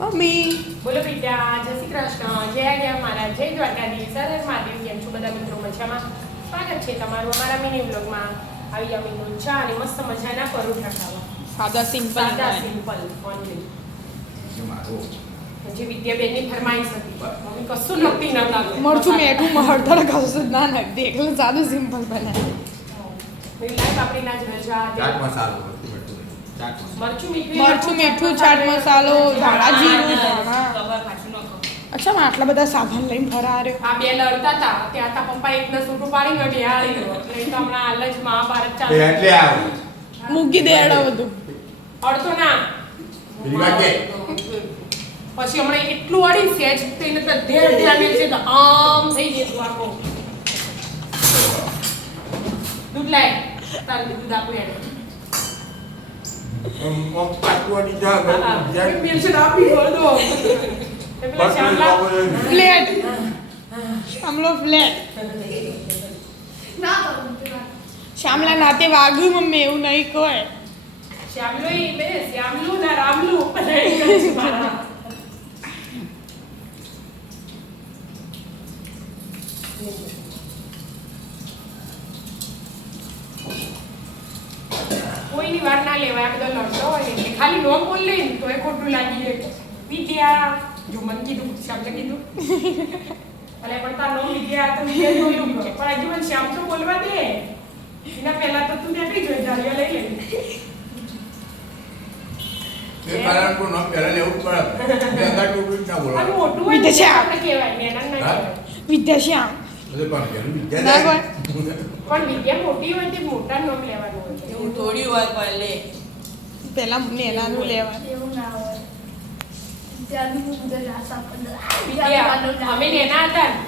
Mummy બોલો બેટા, જય શ્રી કૃષ્ણ, જય આજ્ઞા મહારાજ, જય દ્વારકાધીશ, સર મહાદેવ. કેમ છો બધા મિત્રો? મજામાં? સ્વાગત છે તમારું અમારા મિની વ્લોગમાં. આવી ગયા મીનું ચા અને મસ્ત મજાના પરોઠા ખાવા. સાદા સિમ્પલ સિમ્પલ ઓનલી. જે વિદ્યાબેનની ફરમાઈશ હતી, મમ્મી કશું નક્કી નતા. મરચું મેઠું હળદર કશું ના નાખી એટલે સાદું સિમ્પલ બનાવે. લાઈવ આપણી જ રજા ચાટ મસાલો મરચું મીઠું ચાટ મસાલો ધાણા જીરું ધાણા. ખબર પાછું ન ખબર. અચ્છા મેં આટલા બધા સાધન લઈને ફરારે આ બે લડતા હતા ત્યાં તા પપ્પા એકને સૂટું પાડી ગયો ઢેહાળી ગયો એટલે એ તો હમણાં હાલ જ મહાભારત ચાલે. એટલે આવ મૂકી દે એડા બધું. અડધો ના પેલી વાત કે પછી હમણાં એટલું અડી સેજ તેને તો ધ્યાન ધ્યાન છે તો આમ થઈ જતું આખો. દૂધ લાય તારું દૂધ આપું એને. કોક પાટવા દીધા એક પેન્શન આપી દો. એ પેલા શ્યામલા ફ્લેટ આમલો ફ્લેટ શ્યામલા નાતે વાગ્યું મમ્મી એવું નહીં કહે. શ્યામલો ઈ બે શ્યામલું ના રામલું બધા એક જ મારા. કોઈની વાર ના લેવાય. આ બધો લડતો હોય એટલે ખાલી નો બોલ લે ને તો એ ખોટું લાગી જાય. વિદ્યા જો મન કીધું શબ્દ કીધું અલે પણ તાર નો વિદ્યા તો વિદ્યા જોયું પણ હજી મને શ્યામ તો બોલવા દે. એના પહેલા તો તું નીકળી જોઈ જાળીઓ લઈ લે. એ કારણ કો ન પહેલા લેવું પડે બેગા ટોપી ના આ બોલવા મોટું હોય તો વિદ્યા આપણે કહેવાય નેના ના કહેવાય. વિદ્યાશ્યામ એટલે કોણ કે ના વિદ્યા કોઈ. પણ વિદ્યા મોટી હોય તે મોટા નામ લેવાનું હોય. એવું થોડી હોય પહેલે પેલા નેનાનું લેવા. વિદ્યા અમે નેના હતા ને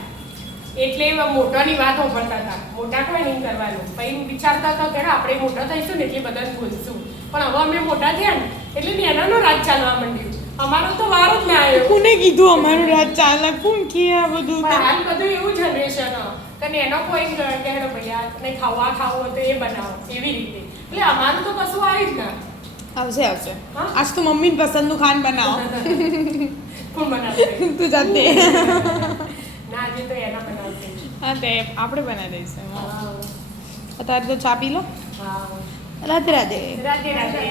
એટલે મોટાની વાત સાંભળતા હતા. મોટા કોઈ નહીં કરવાનું. પછી વિચારતા હતા કે આપણે મોટા થઈશું ને એટલે બધાને બોલશું. પણ હવે અમે મોટા થયા ને એટલે નેનાનો રાજ ચાલવા માંડ્યું. અમારો તો વાર જ ના આવ્યો. કોને કીધું અમારું રાત ચાલે કોણ કે આ બધું પણ હાલ બધું એવું જનરેશન કે નેનો કોઈ કહે ભાઈ આ ને ખાવું હોય તો એ બનાવો એવી રીતે. એટલે અમારું તો કશું આવી જ ના. આવશે આવશે હા? આજ તો મમ્મી પસંદનું ખાન બનાવો. કોણ બનાવશે? તું જાતે ના આજે તો એના બનાવશે. હા તે આપણે બનાવી દઈશું હા. અત્યારે તો ચા પી લો. હા. રાધે રાધે. રાધે રાધે.